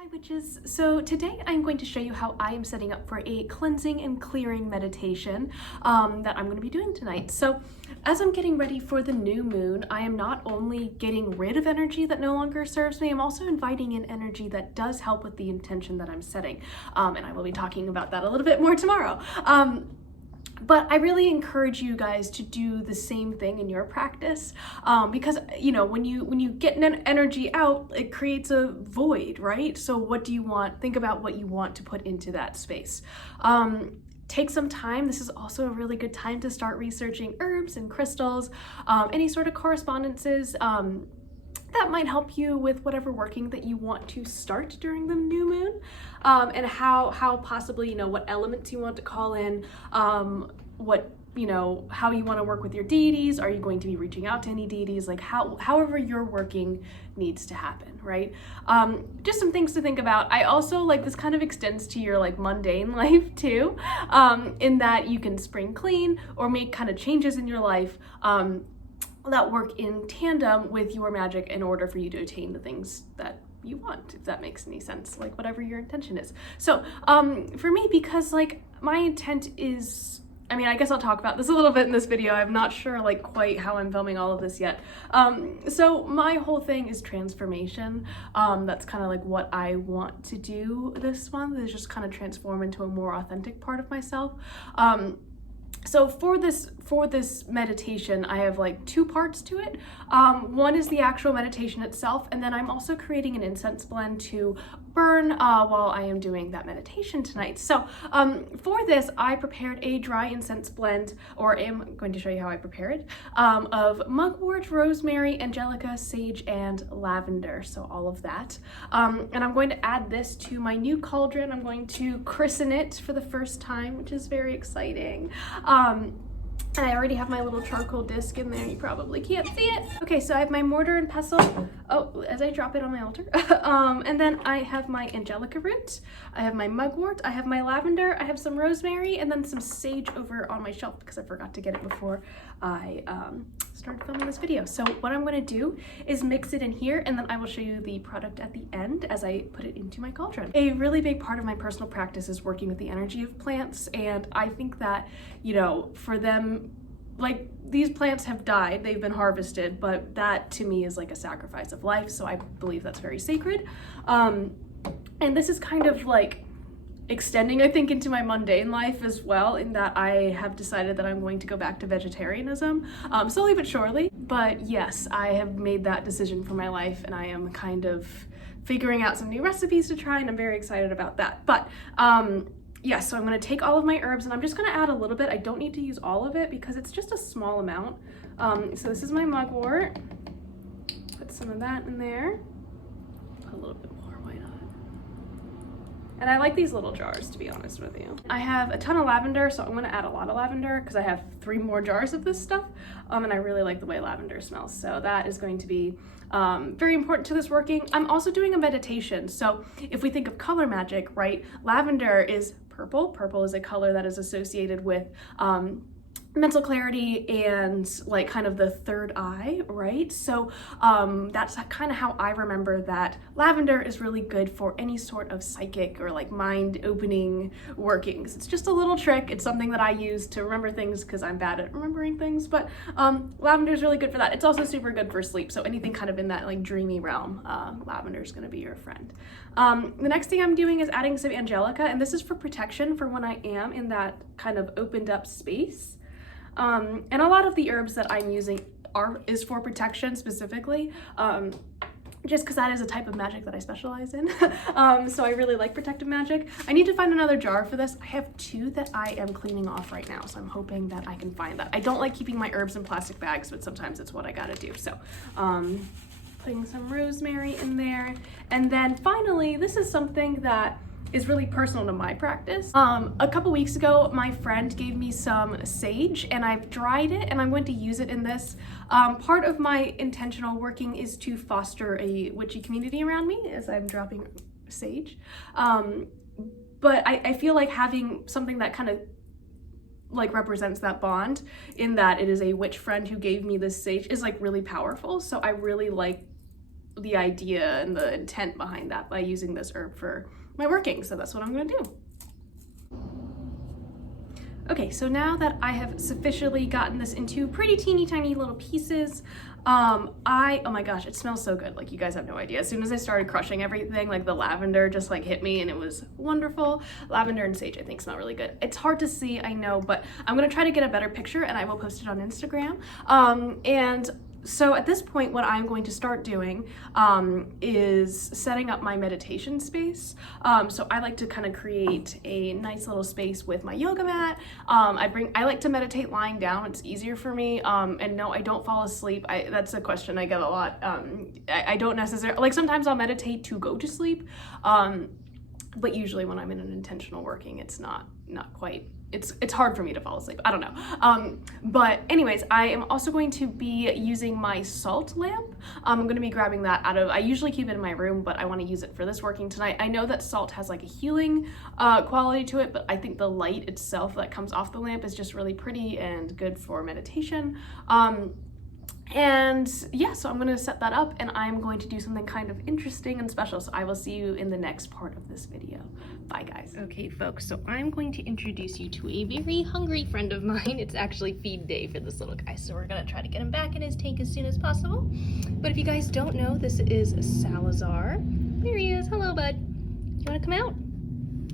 Hi witches! So today I'm going to show you how I am setting up for a cleansing and clearing meditation that I'm going to be doing tonight. So as I'm getting ready for the new moon, I am not only getting rid of energy that no longer serves me, I'm also inviting in energy that does help with the intention that I'm setting. And I will be talking about that a little bit more tomorrow. But I really encourage you guys to do the same thing in your practice because, you know, when you get an energy out, it creates a void, right? So what do you want? Think about what you want to put into that space. Take some time. This is also a really good time to start researching herbs and crystals, any sort of correspondences that might help you with whatever working that you want to start during the new moon, and how possibly, you know, what elements you want to call in, what, you know, how you want to work with your deities. Are you going to be reaching out to any deities? Like however your working needs to happen, right? Just some things to think about. I also, like, this kind of extends to your like mundane life too, in that you can spring clean or make kind of changes in your life that work in tandem with your magic in order for you to attain the things that you want, if that makes any sense, like whatever your intention is. So for me, because like my intent is, I mean, I guess I'll talk about this a little bit in this video. I'm not sure like quite how I'm filming all of this yet. So my whole thing is transformation. That's kind of like what I want to do this month, is just kind of transform into a more authentic part of myself. So for this meditation, I have like two parts to it. One is the actual meditation itself, and then I'm also creating an incense blend to burn while I am doing that meditation tonight. So for this, I prepared a dry incense blend, or am going to show you how I prepare it, of mugwort, rosemary, angelica, sage, and lavender. So all of that. And I'm going to add this to my new cauldron. I'm going to christen it for the first time, which is very exciting. And I already have my little charcoal disc in there. You probably can't see it. Okay, so I have my mortar and pestle. Oh, as I drop it on my altar. And then I have my Angelica Root. I have my mugwort. I have my lavender. I have some rosemary, and then some sage over on my shelf because I forgot to get it before I started filming this video. So what I'm gonna do is mix it in here, and then I will show you the product at the end as I put it into my cauldron. A really big part of my personal practice is working with the energy of plants, and I think that, you know, for them, like, these plants have died, they've been harvested, but that to me is like a sacrifice of life, so I believe that's very sacred. And this is kind of like extending, I think, into my mundane life as well, in that I have decided that I'm going to go back to vegetarianism, slowly but surely. But yes, I have made that decision for my life, and I am kind of figuring out some new recipes to try, and I'm very excited about that. But yeah, so I'm gonna take all of my herbs, and I'm just gonna add a little bit. I don't need to use all of it because it's just a small amount. So this is my mugwort. Put some of that in there. Put a little bit more, why not? And I like these little jars, to be honest with you. I have a ton of lavender, so I'm gonna add a lot of lavender because I have 3 more jars of this stuff. And I really like the way lavender smells. So that is going to be very important to this working. I'm also doing a meditation. So if we think of color magic, right? Lavender is purple. Purple is a color that is associated with mental clarity and like kind of the third eye, right? So that's kind of how I remember that lavender is really good for any sort of psychic or like mind opening workings. It's just a little trick. It's something that I use to remember things because I'm bad at remembering things, but lavender is really good for that. It's also super good for sleep. So anything kind of in that like dreamy realm, lavender is going to be your friend. The next thing I'm doing is adding some angelica, and this is for protection for when I am in that kind of opened up space. And a lot of the herbs that I'm using is for protection specifically, just because that is a type of magic that I specialize in. So I really like protective magic. I need to find another jar for this. I have 2 that I am cleaning off right now, so I'm hoping that I can find that. I don't like keeping my herbs in plastic bags, but sometimes it's what I gotta do. So putting some rosemary in there. And then finally, this is something that is really personal to my practice. A couple weeks ago, my friend gave me some sage, and I've dried it, and I'm going to use it in this. Part of my intentional working is to foster a witchy community around me as I'm dropping sage. But I feel like having something that kind of like represents that bond, in that it is a witch friend who gave me this sage, is like really powerful. So I really like the idea and the intent behind that by using this herb for my working. So that's what I'm gonna do. Okay, so now that I have sufficiently gotten this into pretty teeny tiny little pieces, oh my gosh, it smells so good. Like, you guys have no idea. As soon as I started crushing everything, like the lavender just like hit me and it was wonderful. Lavender and sage I think smell really good. It's hard to see, I know, but I'm gonna try to get a better picture and I will post it on Instagram. And so at this point, what I'm going to start doing is setting up my meditation space. So I like to kind of create a nice little space with my yoga mat. I like to meditate lying down. It's easier for me. And no, I don't fall asleep. That's a question I get a lot. I don't necessarily, like sometimes I'll meditate to go to sleep. But usually when I'm in an intentional working, it's not quite, it's hard for me to fall asleep. I don't know. But anyways, I am also going to be using my salt lamp. I'm going to be grabbing that I usually keep it in my room, but I want to use it for this working tonight. I know that salt has like a healing quality to it, but I think the light itself that comes off the lamp is just really pretty and good for meditation. And yeah, so I'm going to set that up and I'm going to do something kind of interesting and special. So I will see you in the next part of this video. Bye guys. Okay folks, so I'm going to introduce you to a very hungry friend of mine. It's actually feed day for this little guy. So we're going to try to get him back in his tank as soon as possible. But if you guys don't know, this is Salazar. There he is. Hello bud. You want to come out?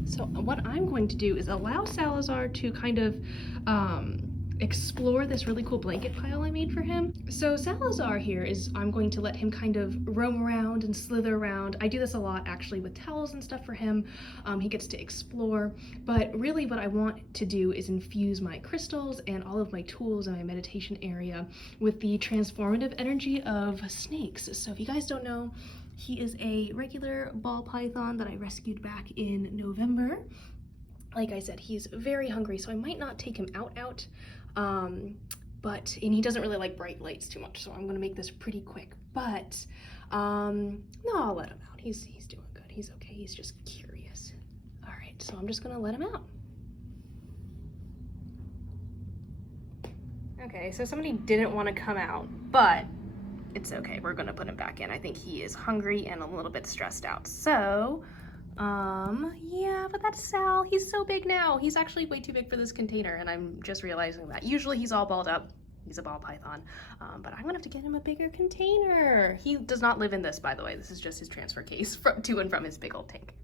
So what I'm going to do is allow Salazar to kind of explore this really cool blanket pile I made for him. So Salazar here I'm going to let him kind of roam around and slither around. I do this a lot actually with towels and stuff for him. He gets to explore, but really what I want to do is infuse my crystals and all of my tools in my meditation area with the transformative energy of snakes. So if you guys don't know, he is a regular ball python that I rescued back in November. Like I said, he's very hungry, so I might not take him out. And he doesn't really like bright lights too much, so I'm gonna make this pretty quick. But no, I'll let him out. He's doing good. He's okay. He's just curious. All right, so I'm just gonna let him out. Okay, so somebody didn't want to come out, but it's okay. We're gonna put him back in. I think he is hungry and a little bit stressed out. So yeah, but that's Sal. He's so big now. He's actually way too big for this container, and I'm just realizing that. Usually he's all balled up. He's a ball python, but I'm gonna have to get him a bigger container. He does not live in this, by the way. This is just his transfer case to and from his big old tank.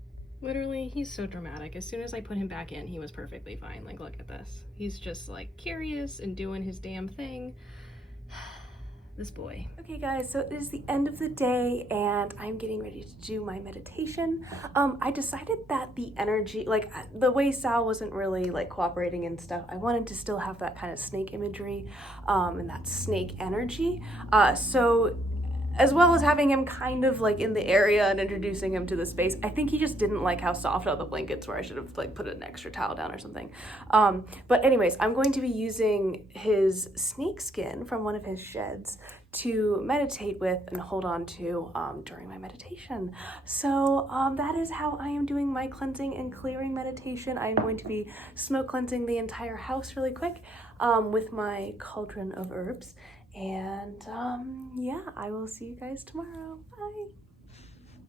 Literally, he's so dramatic. As soon as I put him back in, he was perfectly fine. Like, look at this. He's just like curious and doing his damn thing. This boy. Okay guys, so it is the end of the day and I'm getting ready to do my meditation. I decided that the energy, like the way Sal wasn't really like cooperating and stuff, I wanted to still have that kind of snake imagery and that snake energy. So as well as having him kind of like in the area and introducing him to the space, I think he just didn't like how soft all the blankets were. I should have like put an extra towel down or something. But anyways, I'm going to be using his snake skin from one of his sheds to meditate with and hold on to during my meditation. So that is how I am doing my cleansing and clearing meditation. I am going to be smoke cleansing the entire house really quick with my cauldron of herbs. And yeah, I will see you guys tomorrow. Bye.